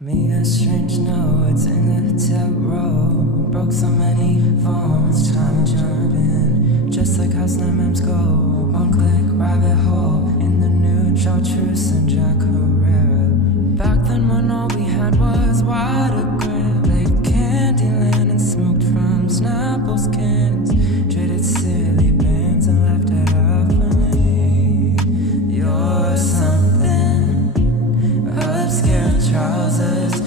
Me a strange note, it's in the tip road. Broke so many phones, time to jump in. Just like how snowmans go, one click rabbit hole in the new chartreuse and Jack Herrera. Back then when all we had was water grip, played Candyland and smoked from Snapple cans. Traded silly bands and left it up for me. You're something, obscure trousers